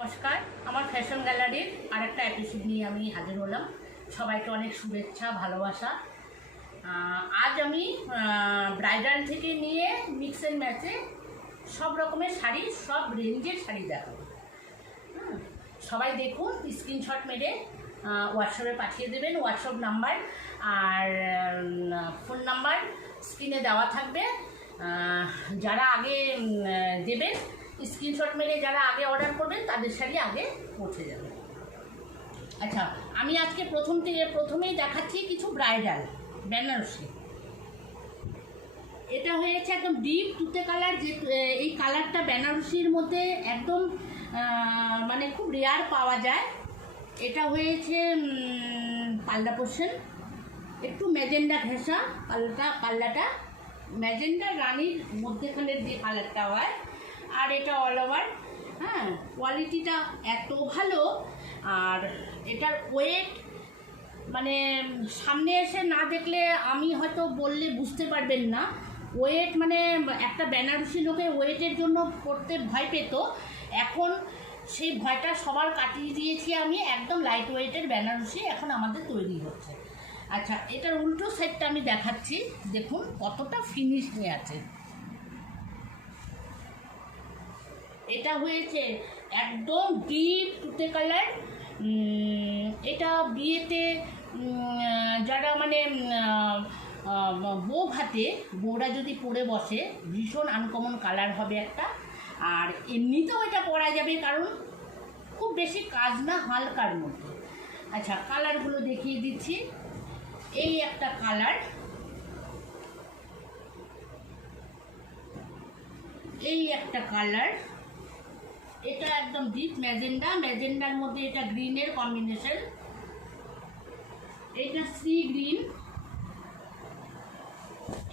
নমস্কার, আমার ফ্যাশন গ্যালারির আরেকটা এপিসোড নিয়ে আমি হাজির হলাম। সবাইকে অনেক শুভেচ্ছা, ভালোবাসা। আজ আমি ব্রাইডাল থেকে নিয়ে মিক্স অ্যান্ড ম্যাচে সব রকমের শাড়ি, সব রেঞ্জের শাড়ি দেখাবো। সবাই দেখুন, স্ক্রিনশট মেরে হোয়াটসঅ্যাপে পাঠিয়ে দেবেন। হোয়াটসঅ্যাপ নাম্বার আর ফোন নাম্বার স্ক্রিনে দেওয়া থাকবে। যারা আগে দেবেন, স্ক্রিনশট মেরে যারা আগে অর্ডার করবেন তাদের শাড়ি আগে পৌঁছে যাবে। আচ্ছা, আমি আজকে প্রথমেই দেখাচ্ছি কিছু ব্রাইডাল বেনারসি। এটা হয়েছে একদম ডিপ তুতে কালার। যে এই কালারটা বেনারসির মধ্যে একদম মানে খুব রেয়ার পাওয়া যায়। এটা হয়েছে পাল্লা পোর্শন, একটু ম্যাজেন্ডা ঘেঁষা পাল্লাটা ম্যাজেন্ডা রানির মধ্যেখানের যে কালারটা হয়। আর এটা অল ওভার। কোয়ালিটিটা এত ভালো। আর এটার ওয়েট মানে সামনে এসে না দেখলে আমি হয়তো বললে বুঝতে পারবেন না। ওয়েট মানে একটা বেনারসি লোকে ওয়েটের জন্য পড়তে ভয় পেত, এখন সেই ভয়টা সবার কাটিয়ে দিয়েছি আমি। একদম লাইট ওয়েটের বেনারসি এখন আমাদের তৈরি হচ্ছে। আচ্ছা, এটার উল্টো সাইডটা আমি দেখাচ্ছি, দেখুন কতটা ফিনিশিং আছে। এটা হয়েছে একদম ডিপ তুতে কালার। এটা বিয়েতে যারা মানে বউ ভাতে বউরা যদি পরে বসে, ভীষণ আনকমন কালার হবে একটা। আর এমনিতেও এটা পরা যাবে, কারণ খুব বেশি কাজ না, হালকার মধ্যে। আচ্ছা, কালারগুলো দেখিয়ে দিচ্ছি। এই একটা কালার, এই একটা কালার। এটা একদম ডিপ ম্যাজেন্ডার মধ্যে এটা গ্রিনের কম্বিনেশন। এটা সি গ্রিন,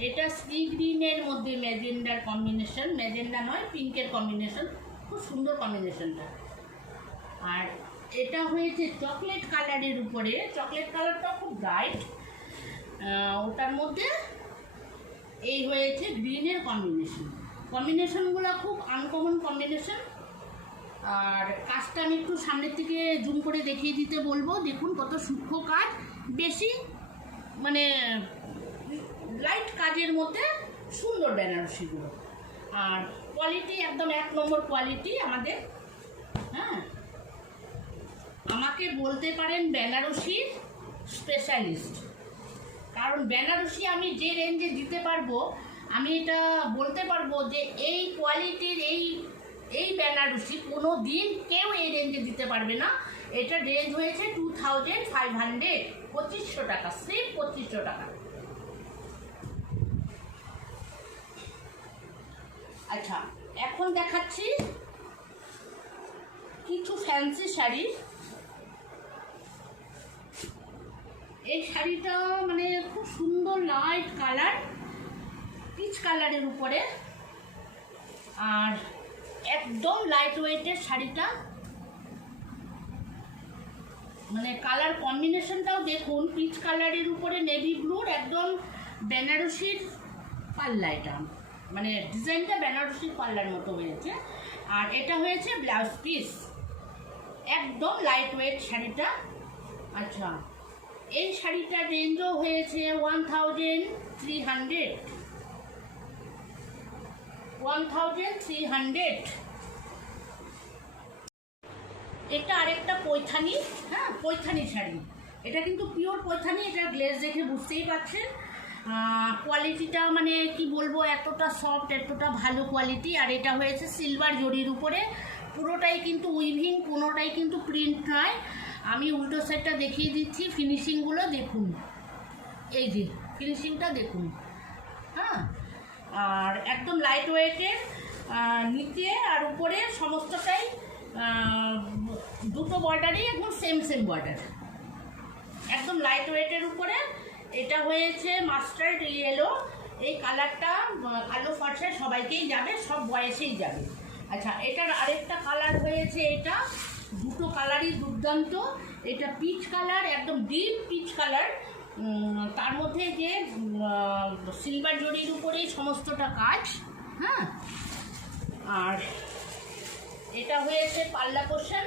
এটা সি গ্রিনের মধ্যে ম্যাজেন্ডার কম্বিনেশন, ম্যাজেন্ডা নয় পিঙ্কের কম্বিনেশন, খুব সুন্দর কম্বিনেশনটা। আর এটা হয়েছে চকলেট কালারের উপরে, চকলেট কালারটা খুব ব্রাইট, ওটার মধ্যে এই হয়েছে গ্রিনের কম্বিনেশনগুলো খুব আনকমন কম্বিনেশন। আর কাজটা আমি একটু সামনের থেকে জুম করে দেখিয়ে দিতে বলবো। দেখুন কত সূক্ষ্ম কাজ, বেশি মানে লাইট কাজের মধ্যে সুন্দর বেনারসিগুলো। আর কোয়ালিটি একদম 1 নম্বর কোয়ালিটি আমাদের। আমাকে বলতে পারেন বেনারসির স্পেশালিস্ট, কারণ বেনারসি আমি যে রেঞ্জে দিতে পারবো, আমি এটা বলতে পারবো যে এই কোয়ালিটির এই বেনারসি কোনো দিন কেউ এই রেঞ্জে দিতে পারবে না। এটা রেঞ্জ হয়েছে 2500, 2500 টাকা, স্লিপ 2500 টাকা। আচ্ছা, এখন দেখাচ্ছি কিছু ফ্যান্সি শাড়ি। এই শাড়িটা মানে খুব সুন্দর লাইট কালার, পিচ কালারের উপরে। আর একদম লাইট ওয়েটের শাড়িটা, মানে কালার কম্বিনেশনটাও দেখুন, পিচ কালারের উপরে নেভি ব্লুর একদম বেনারসির পাল্লা। এটা মানে ডিজাইনটা বেনারসির পাল্লার মতো হয়েছে। আর এটা হয়েছে ব্লাউজ পিস, একদম লাইট ওয়েট শাড়িটা। আচ্ছা, এই শাড়িটার রেঞ্জও হয়েছে 1300। এটা আরেকটা পৈথানি, পৈথানি শাড়ি। এটা কিন্তু পিওর পৈথানি, এটা গ্লেজ দেখে বুঝতেই পারছেন। কোয়ালিটিটা মানে কি বলবো, এতটা সফট, এতটা ভালো কোয়ালিটি। আর এটা হয়েছে সিলভার জরির উপরে, পুরোটাই কিন্তু উইভিং, কোনোটাই কিন্তু প্রিন্ট নয়। আমি উল্টো সাইডটা দেখিয়ে দিচ্ছি, ফিনিশিংগুলো দেখুন, এই যে ফিনিশিংটা দেখুন। আর একদম লাইট ওয়েটের, নিচে আর উপরে সমস্তটাই দুটো বর্ডারই একদম সেম বর্ডার, একদম লাইট ওয়েটের উপরে। এটা হয়েছে মাস্টার্ড ইয়েলো। এই কালারটা কালো ফর্সা সবাইকেই যাবে, সব বয়সেই যাবে। আচ্ছা, এটার আরেকটা কালার হয়েছে, এটা দুটো কালারই দুর্দান্ত। এটা পিচ কালার, একদম ডিপ পিচ কালার, তার মধ্যে যে সিলভার জরির উপরেই সমস্তটা কাজ। আর এটা হয়েছে পাল্লা পোর্শন।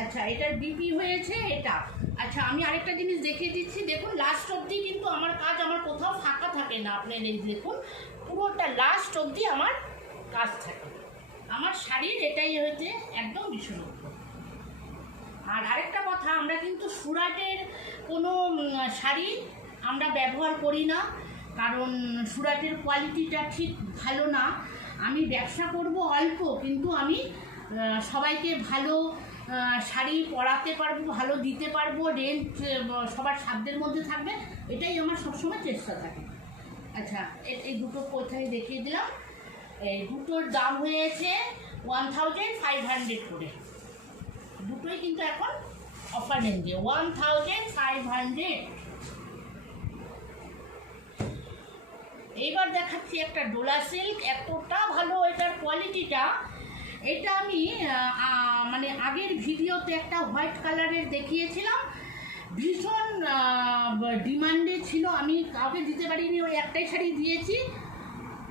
আচ্ছা, এটার বিপি হয়েছে এটা। আচ্ছা, আমি আরেকটা জিনিস দেখিয়ে দিচ্ছি, দেখুন লাস্ট অবধি কিন্তু আমার কাজ, আমার কোথাও ফাঁকা থাকে না। আপনার এই দেখুন পুরোটা লাস্ট অবধি আমার কাজ থাকে। আমার শাড়ির এটাই হয়েছে একদম বিশেষত্ব। আর আরেকটা কথা, আমরা কিন্তু সুরাটের কোনো শাড়ি আমরা ব্যবহার করি না, কারণ সুরাটের কোয়ালিটিটা ঠিক ভালো না। আমি ব্যবসা করব অল্প, কিন্তু আমি সবাইকে ভালো শাড়ি পরাতে পারবো, ভালো দিতে পারবো, রেঞ্জ সবার সাধ্যের মধ্যে থাকবে, এটাই আমার সবসময় চেষ্টা থাকে। আচ্ছা, এই দুটো কোথায় দেখিয়ে দিলাম। এই দুটোর দাম হয়েছে 1500 করে। দুটোই কিন্তু এখন অফার রেঞ্জে 1500। এইবার দেখাচ্ছি একটা ডোলা সিল্ক, এতটা ভালো এটার কোয়ালিটিটা। এটা আমি মানে আগের ভিডিওতে একটা হোয়াইট কালারের দেখিয়েছিলাম, ভীষণ ডিমান্ডে ছিল, আমি কাউকে দিতে পারিনি, ওই একটাই শাড়ি দিয়েছি।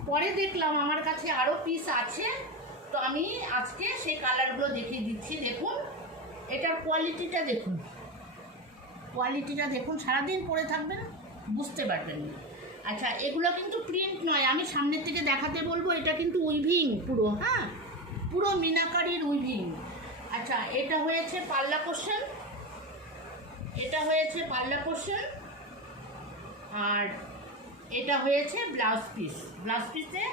পরে দেখলাম আমার কাছে আরও পিস আছে, তো আমি আজকে সেই কালারগুলো দেখিয়ে দিচ্ছি। দেখুন এটার কোয়ালিটিটা দেখুন, কোয়ালিটিটা দেখুন, সারাদিন পরে থাকবেন বুঝতে পারবেন না। আচ্ছা, এগুলো কিন্তু প্রিন্ট নয়, আমি সামনের থেকে দেখাতে বলবো। এটা কিন্তু উইভিং পুরো, হ্যাঁ, পুরো মিনাকারির উইভিং। আচ্ছা, এটা হয়েছে পাল্লা পোর্শন, এটা হয়েছে পাল্লা পোর্শন, আর এটা হয়েছে ব্লাউজ পিস। ব্লাউজ পিসে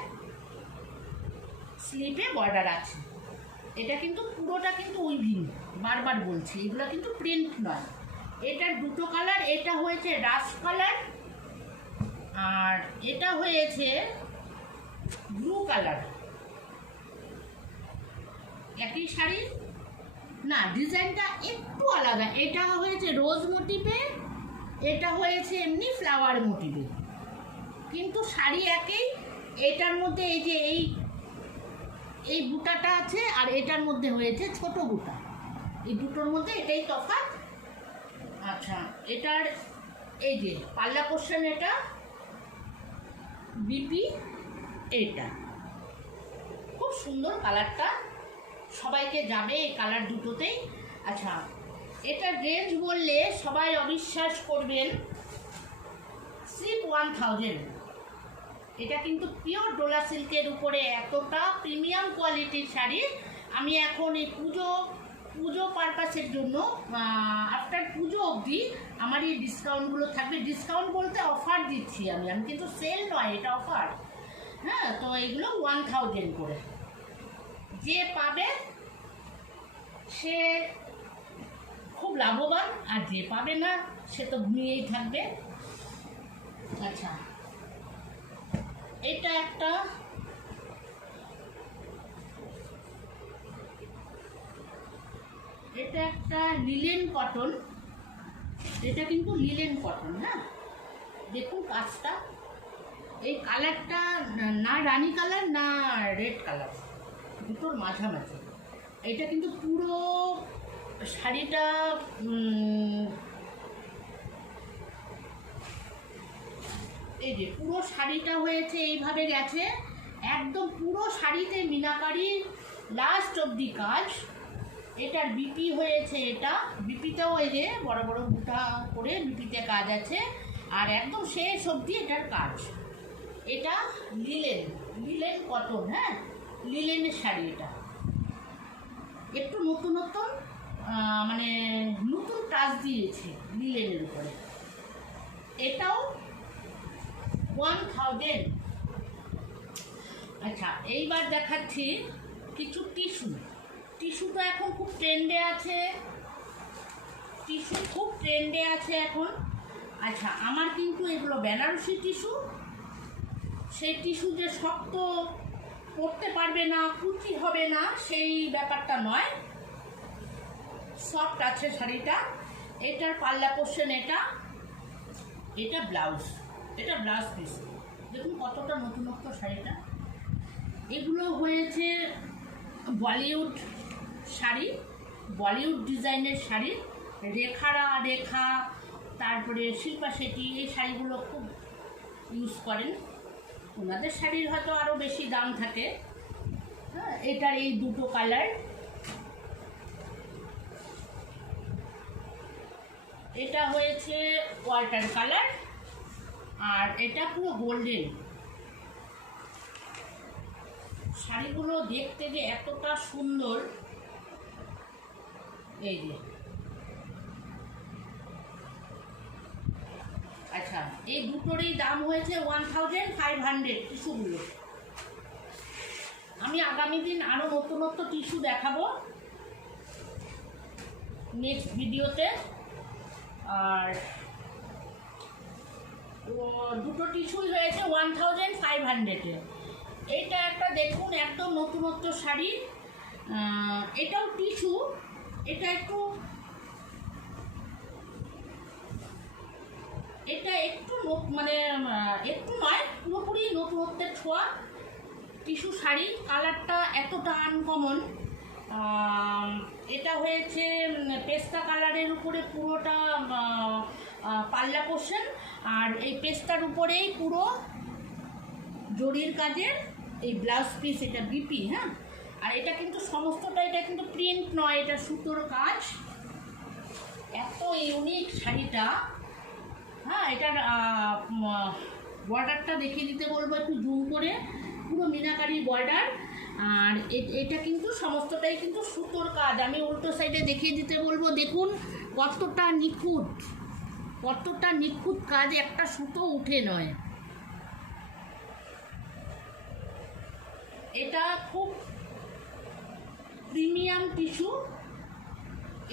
স্লিপে বর্ডার আছে। এটা কিন্তু পুরোটা কিন্তু উইভিং, বারবার বলছি, এগুলো কিন্তু প্রিন্ট নয়। এটার দুটো কালার, এটা হয়েছে রাস্ট কালার, আর এটা হয়েছে ব্লু কালার। একই শাড়ি, না ডিজাইনটা একটু আলাদা। এটা হয়েছে রোজ মোটিভে, এটা হয়েছে এমনি ফ্লাওয়ার মোটিভে, কিন্তু শাড়ি একই। এটার মধ্যে এই যে এই বুটাটা আছে, আর এটার মধ্যে হয়েছে ছোট বুটা, এই দুটোর মধ্যে এটাই তফাৎ। আচ্ছা, এটার এই যে পাল্লা পোর্শন, এটা বিপি, এটা খুব সুন্দর কালারটা, সবাইকে যাবে এই কালার দুটোতেই। আচ্ছা, এটার রেঞ্জ বললে সবাই অবিশ্বাস করবেন, সিপ 1000। এটা কিন্তু পিওর ডোলা সিল্কের উপরে এতটা প্রিমিয়াম কোয়ালিটির শাড়ি। আমি এখন এই পুজো পারপাসের জন্য আফটার পুজো অবধি আমার এই ডিসকাউন্টগুলো থাকবে। ডিসকাউন্ট বলতে অফার দিচ্ছি আমি কিন্তু সেল নয়, এটা অফার, হ্যাঁ। তো এগুলো 1000 করে। যে পাবে সে খুব লাভবান, আর যে পাবে না সে তো ঘুমিয়েই থাকবে। আচ্ছা, এটা একটা লিলেন কটন, এটা কিন্তু লিলেন কটন, হ্যাঁ। দেখুন কাজটা, এই কালারটা না রানী কালার না রেড কালার, দুটোর মাঝামাঝি। এটা কিন্তু পুরো শাড়িটা এই যে পুরো শাড়িটা হয়েছে এইভাবে গেছে, একদম পুরো শাড়িতে মিনাকারি লাস্ট অবধি কাজ। এটার বিপি হয়েছে, এটা বিপিতেও এই যে বড় বড় বুটা করে বিপিতে কাজ আছে, আর একদম শেষ অবধি এটার কাজ। এটা লিলেন কটন, হ্যাঁ, লিলেনের শাড়ি। এটা একটু নতুন মানে নতুন টাচ দিয়েছে লিলেনের উপরে। এটাও 1000। আচ্ছা, এইবার দেখাচ্ছি কিছু টিস্যু তো এখন খুব ট্রেন্ডে আছে, এখন। আচ্ছা, আমার কিন্তু এগুলো বেনারসি টিস্যু। সেই টিস্যু যে শক্ত পরতে পারবে না, কুচি হবে না, সেই ব্যাপারটা নয়, সফট আছে শাড়িটা। এটার পাল্লা পোর্শন, এটা ব্লাউজ পিস। দেখুন কতটা নতুনত্ব শাড়িটা। এগুলো হয়েছে বলিউড শাড়ি, বলিউড ডিজাইনের শাড়ি, রেখা, তারপরে শিল্পা শেট্টি, এই শাড়িগুলো খুব ইউজ করেন। ওনাদের শাড়ির হয়তো আরও বেশি দাম থাকে, হ্যাঁ। এটার এই দুটো কালার, এটা হয়েছে ওয়াটার কালার আর এটা পুরো গোল্ডেন। শাড়িগুলো দেখতে যে এতটা সুন্দর, এই যে। আচ্ছা, এই দুটোরই দাম হয়েছে 1500 টিস্যুগুলো। আমি আগামী দিন আরও নতুনত্ব টিস্যু দেখাবো নেক্সট ভিডিওতে। আর দুটো টিস্যুই হয়েছে 1500-এ। এইটা একটা দেখুন একদম নতুনত্ব শাড়ি, এটাও টিস্যু, এটা একটু মানে একটু নয়, পুরোপুরি নতুনত্বের ছোঁয়া টিস্যু শাড়ি। কালারটা এতটা আনকমন। এটা হয়েছে পেস্তা কালারের উপরে পুরোটা পাল্লা পোর্শন, আর এই পেস্তার উপরেই পুরো জরির কাজের এই ব্লাউজ পিস, এটা বিপি। হ্যাঁ, আর এটা কিন্তু সমস্তটা, এটা কিন্তু প্রিন্ট নয়, এটা সুতোর কাজ। এত ইউনিক শাড়িটা। হ্যাঁ, এটার বর্ডারটা দেখিয়ে দিতে বলবো একটু জুম করে, পুরো মিনাকারি বর্ডার। আর এটা কিন্তু সমস্তটাই কিন্তু সুতোর কাজ। আমি উল্টো সাইডে দেখিয়ে দিতে বলবো, দেখুন কতটা নিখুঁত, কতটা নিখুঁত কাজ, একটা সুতো উঠে নয়। এটা খুব প্রিমিয়াম টিস্যু,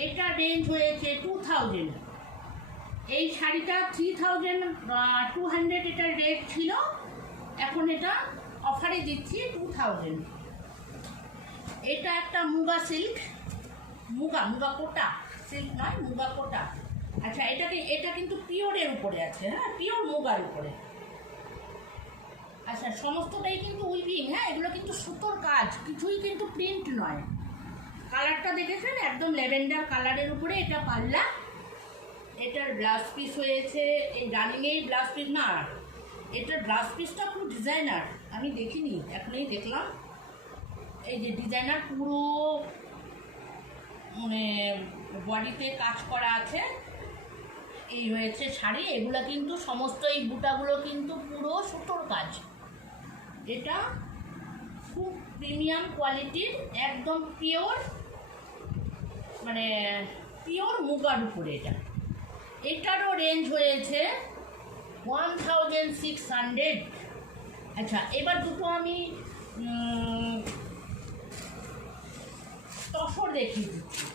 এটা রেঞ্জ হয়েছে 2000। এই শাড়িটা 3200 এটার রেট ছিল, এখন এটা অফারে দিচ্ছি 2000। এটা একটা মুগা সিল্ক, মুগা কোটা সিল্ক নয়, মুগা কোটা। আচ্ছা, এটা কিন্তু পিওরের উপরে আছে। হ্যাঁ, পিওর মুগার উপরে। আচ্ছা, সমস্তটাই কিন্তু উইভিং। হ্যাঁ, এগুলো কিন্তু সুতোর কাজ, কিছুই কিন্তু প্রিন্ট নয়। কালারটা দেখেছেন একদম ল্যাভেন্ডার কালারের উপরে। এটা পাল্লা, এটার ব্লাউজ পিস হয়েছে এই রানিংয়েই ব্লাউজ পিস না, এটার ব্লাউজ পিসটা খুব ডিজাইনার, আমি দেখিনি, এখনই দেখলাম। এই যে ডিজাইনার পুরো মানে বডিতে কাজ করা আছে। এই হয়েছে শাড়ি। এগুলো কিন্তু সমস্ত এই বুটাগুলো কিন্তু পুরো সুতোর কাজ। এটা খুব প্রিমিয়াম কোয়ালিটির, একদম পিওর, মানে পিওর মুগার উপরে এটা। এটারও রেঞ্জ হয়েছে 1600। আচ্ছা, এবার দুটো আমি তসর দেখিয়ে দিচ্ছি।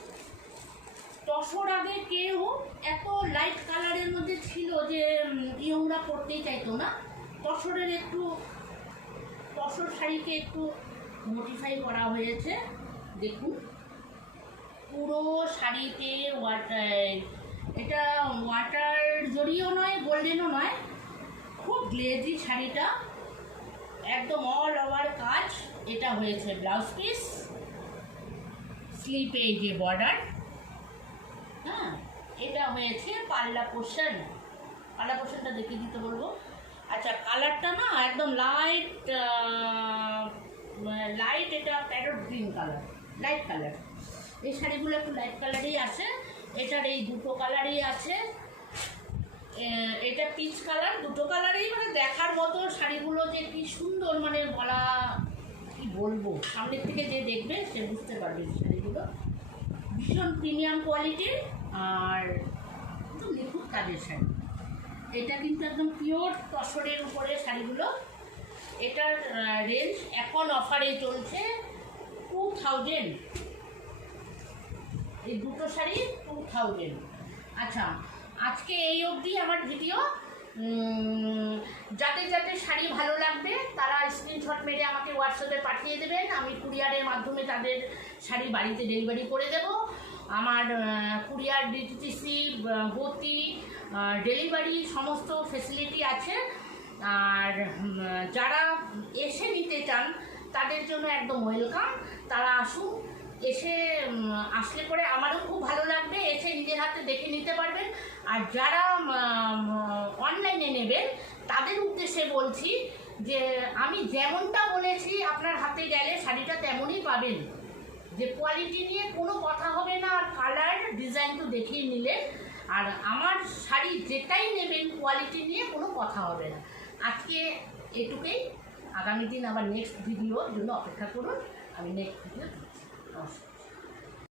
তসর আগে কেউ এত লাইট কালারের মধ্যে ছিল যে ইয়ংরা পরতেই চাইতো না। তসরের একটু, তসর শাড়িকে একটু মডিফাই করা হয়েছে। দেখুন পুরো শাড়িতে এটা ওয়াটার জরিও নয়, গোল্ডেনও নয়, খুব গ্লেজি শাড়িটা, একদম অল ওভার কাজ। এটা হয়েছে ব্লাউজ পিস, স্লিপে এই যে বর্ডার। হ্যাঁ, এটা হয়েছে পাল্লা পোর্শন। পাল্লা পোর্শনটা দেখিয়ে দিতে বলবো। আচ্ছা, কালারটা না একদম লাইট, এটা parrot green colour, light colour. এই শাড়িগুলো একটু লাইট কালারই আছে। এটার এই দুটো কালারই আছে। এটা পিচ কালার, দুটো কালারেই মানে দেখার মতো। শাড়িগুলো যে কি সুন্দর, মানে বলা কি বলবো, সামনের থেকে যে দেখবে সে বুঝতে পারবে। শাড়িগুলো ভীষণ প্রিমিয়াম কোয়ালিটির আর একদম নিখুঁত কাজের শাড়ি। এটা কিন্তু একদম পিওর তসরের উপরে শাড়িগুলো। এটার রেঞ্জ এখন অফারে চলছে 2000। এই দুটো শাড়ি 2000। আচ্ছা, আজকে এই অবধি আমার ভিডিও। যাদের যাদের শাড়ি ভালো লাগবে তারা স্ক্রিনশট মেরে আমাকে হোয়াটসঅ্যাপে পাঠিয়ে দেবেন। আমি কুরিয়ারের মাধ্যমে তাদের শাড়ি বাড়িতে ডেলিভারি করে দেব। আমার কুরিয়ার, ডিটিসি, গতি, ডেলিভারি সমস্ত ফেসিলিটি আছে। আর যারা এসে নিতে চান তাদের জন্য একদম ওয়েলকাম। তারা আসুন, আসলে পরে আমারও খুব ভালো লাগবে, এসে নিজের হাতে দেখে নিতে পারবেন। আর যারা অনলাইনে নেবেন তাদের উদ্দেশ্যে বলছি, যে আমি যেমনটা বলেছি আপনার হাতে গেলে শাড়িটা তেমনই পাবেন, যে কোয়ালিটি নিয়ে কোনো কথা হবে না, আর কালার ডিজাইন তো দেখেই নিলেন। আর আমার শাড়ি যেটাই নেবেন কোয়ালিটি নিয়ে কোনো কথা হবে না। আজকে এটুকুই, আগামী দিন আবার নেক্সট ভিডিওর জন্য অপেক্ষা করুন, আমি নেক্সট ভিডিও দিচ্ছি। নমস্কার।